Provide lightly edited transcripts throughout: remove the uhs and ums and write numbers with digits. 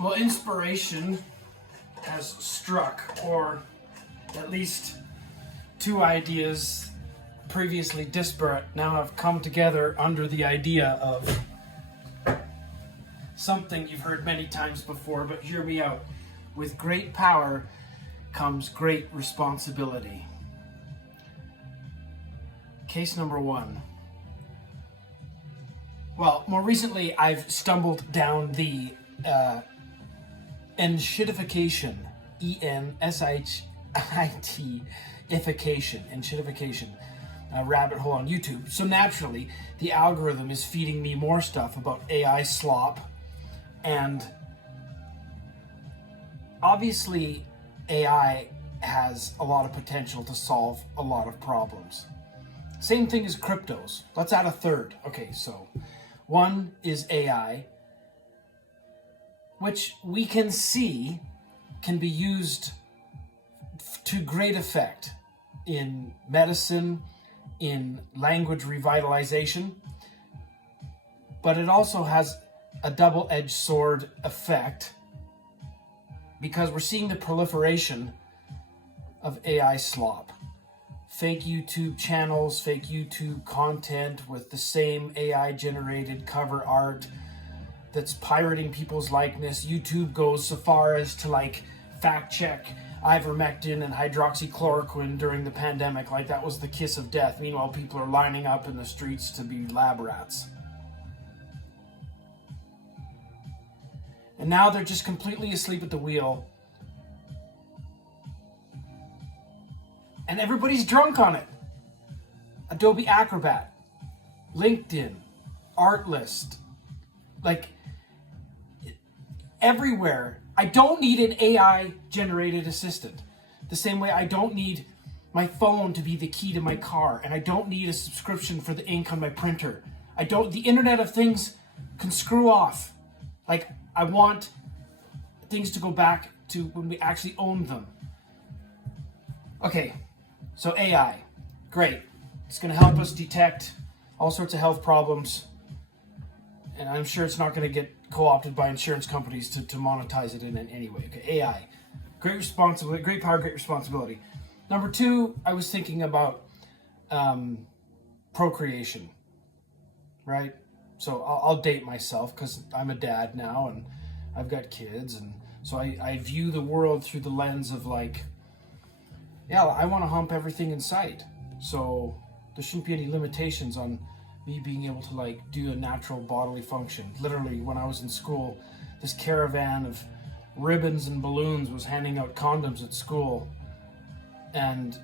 Well, inspiration has struck, or at least two ideas previously disparate now have come together under the idea of something you've heard many times before, but hear me out. With great power comes great responsibility. Case number one. Well, more recently I've stumbled down the enshittification, enshittification rabbit hole on YouTube. So naturally, the algorithm is feeding me more stuff about AI slop, and obviously AI has a lot of potential to solve a lot of problems. Same thing as cryptos. Let's add a third. Okay, so one is AI, which we can see can be used to great effect in medicine, in language revitalization, but it also has a double-edged sword effect because we're seeing the proliferation of AI slop. Fake YouTube channels, fake YouTube content with the same AI-generated cover art that's pirating people's likeness. YouTube goes so far as to fact check ivermectin and hydroxychloroquine during the pandemic, like that was the kiss of death. Meanwhile, people are lining up in the streets to be lab rats. And now they're just completely asleep at the wheel. And everybody's drunk on it. Adobe Acrobat, LinkedIn, Artlist, everywhere. I don't need an AI generated assistant. The same way I don't need my phone to be the key to my car, and I don't need a subscription for the ink on my printer. The Internet of Things can screw off. I want things to go back to when we actually owned them. Okay, so AI, great. It's gonna help us detect all sorts of health problems, and I'm sure it's not gonna get co-opted by insurance companies to monetize it in any way. Okay, AI, great responsibility, great power, great responsibility. Number two, I was thinking about procreation, right? So I'll date myself because I'm a dad now and I've got kids, and so I view the world through the lens of I want to hump everything in sight. So there shouldn't be any limitations on me being able to do a natural bodily function. Literally, when I was in school, this caravan of ribbons and balloons was handing out condoms at school, and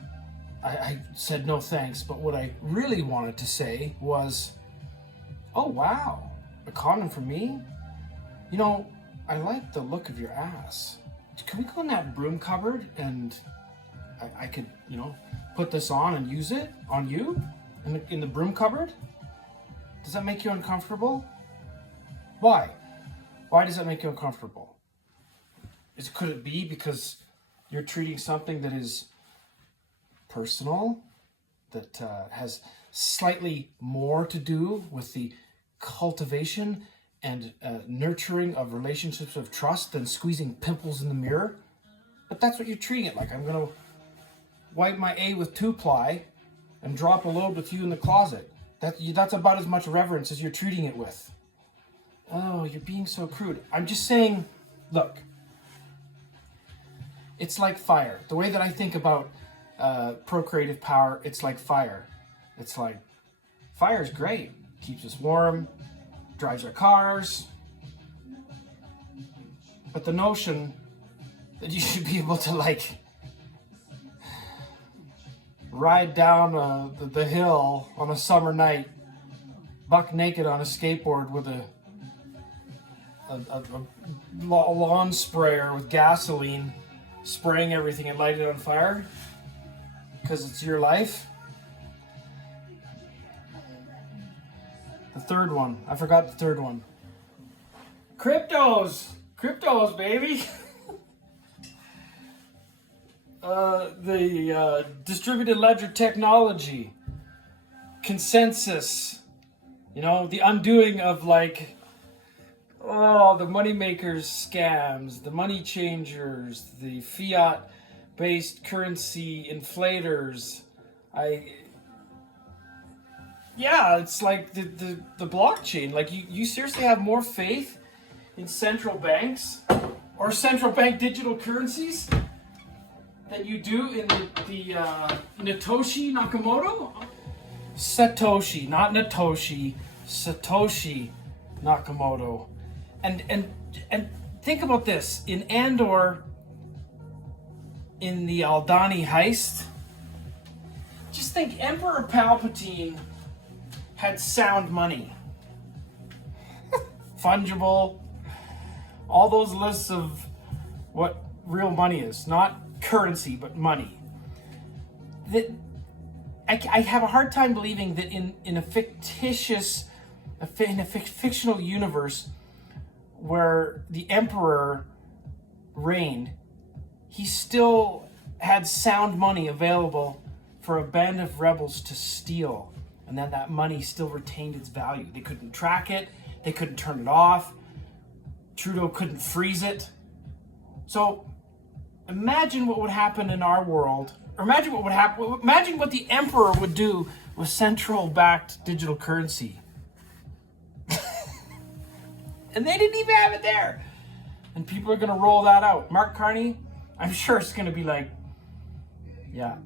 I said no thanks. But what I really wanted to say was, oh wow, a condom for me? I like the look of your ass. Can we go in that broom cupboard and I could, put this on and use it on you in the broom cupboard? Does that make you uncomfortable? Why? Why does that make you uncomfortable? Could it be because you're treating something that is personal, that has slightly more to do with the cultivation and nurturing of relationships of trust than squeezing pimples in the mirror? But that's what you're treating it like. I'm going to wipe my A with 2-ply and drop a load with you in the closet. That's about as much reverence as you're treating it with. Oh, you're being so crude. I'm just saying, look, it's like fire. The way that I think about procreative power, it's like fire. It's like, fire's great. Keeps us warm, drives our cars. But the notion that you should be able to ride down the hill on a summer night, buck naked on a skateboard with a lawn sprayer with gasoline, spraying everything and light it on fire because it's your life. The third one, I forgot the third one. Cryptos, baby. The distributed ledger technology, consensus, the undoing of Oh, the money makers scams, the money changers, the fiat based currency inflators. Yeah, it's like the blockchain. Like you seriously have more faith in central banks or central bank digital currencies than you do in the Satoshi Nakamoto? Satoshi, not Natoshi. Satoshi Nakamoto. And think about this. In Andor, in the Aldani heist, just think Emperor Palpatine had sound money. Fungible. All those lists of what real money is. Not currency, but money. That I have a hard time believing that in a fictional universe where the Emperor reigned, he still had sound money available for a band of rebels to steal, and then that money still retained its value. They couldn't track it, they couldn't turn it off, Trudeau couldn't freeze it. So imagine what would happen in our world, or imagine what the Emperor would do with central-backed digital currency. And they didn't even have it there. And people are going to roll that out. Mark Carney, I'm sure it's going to be like, yeah,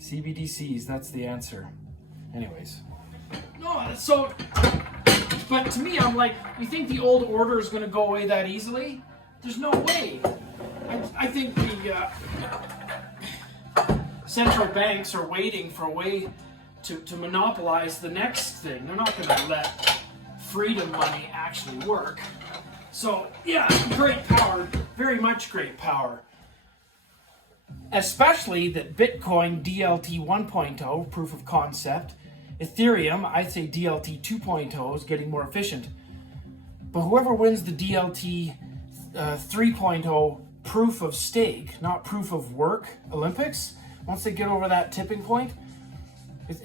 CBDCs, that's the answer. Anyways. No, so, but to me, I'm like, you think the old order is going to go away that easily? There's no way. I think the central banks are waiting for a way to monopolize the next thing. They're not going to let freedom money actually work. So, yeah, great power, very much great power. Especially that Bitcoin DLT 1.0, proof of concept, Ethereum, I'd say DLT 2.0 is getting more efficient. But whoever wins the DLT 3.0 proof of stake, not proof of work Olympics, once they get over that tipping point, it's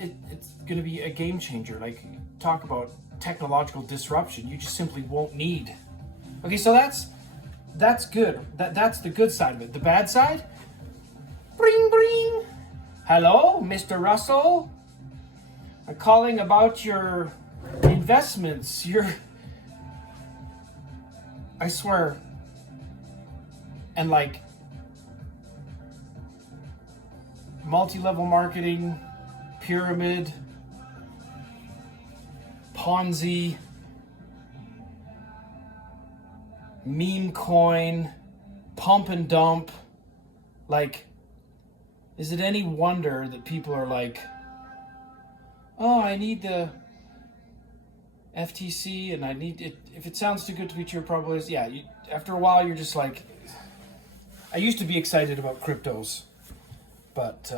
going to be a game changer. Like, talk about technological disruption. You just simply won't need. Okay, so that's good. That's the good side of it. The bad side? Bring, bring. Hello, Mr. Russell. I'm calling about your investments. I swear. And like multi-level marketing, pyramid, Ponzi, meme coin, pump and dump. Like, is it any wonder that people are like, oh, I need the FTC and I need it. If it sounds too good to be true, it probably is. Yeah, after a while, you're just like, I used to be excited about cryptos, but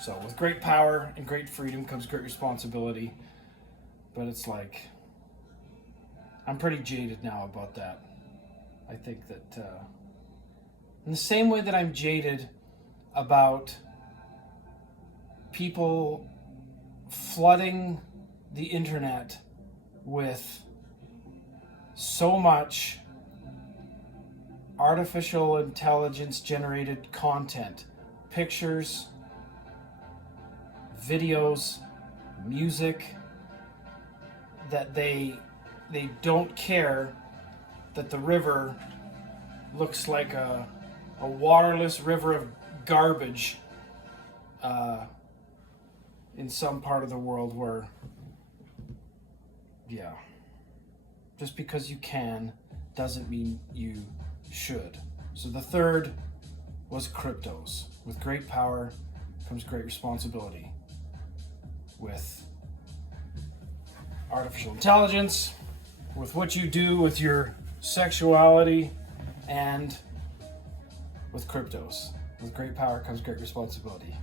so with great power and great freedom comes great responsibility. But it's like, I'm pretty jaded now about that. I think that in the same way that I'm jaded about people flooding the internet with so much artificial intelligence generated content, pictures, videos, music, that they don't care that the river looks like a waterless river of garbage in some part of the world where, yeah, just because you can doesn't mean you should. So the third was cryptos. With great power comes great responsibility. With artificial intelligence, with what you do with your sexuality, and with cryptos. With great power comes great responsibility.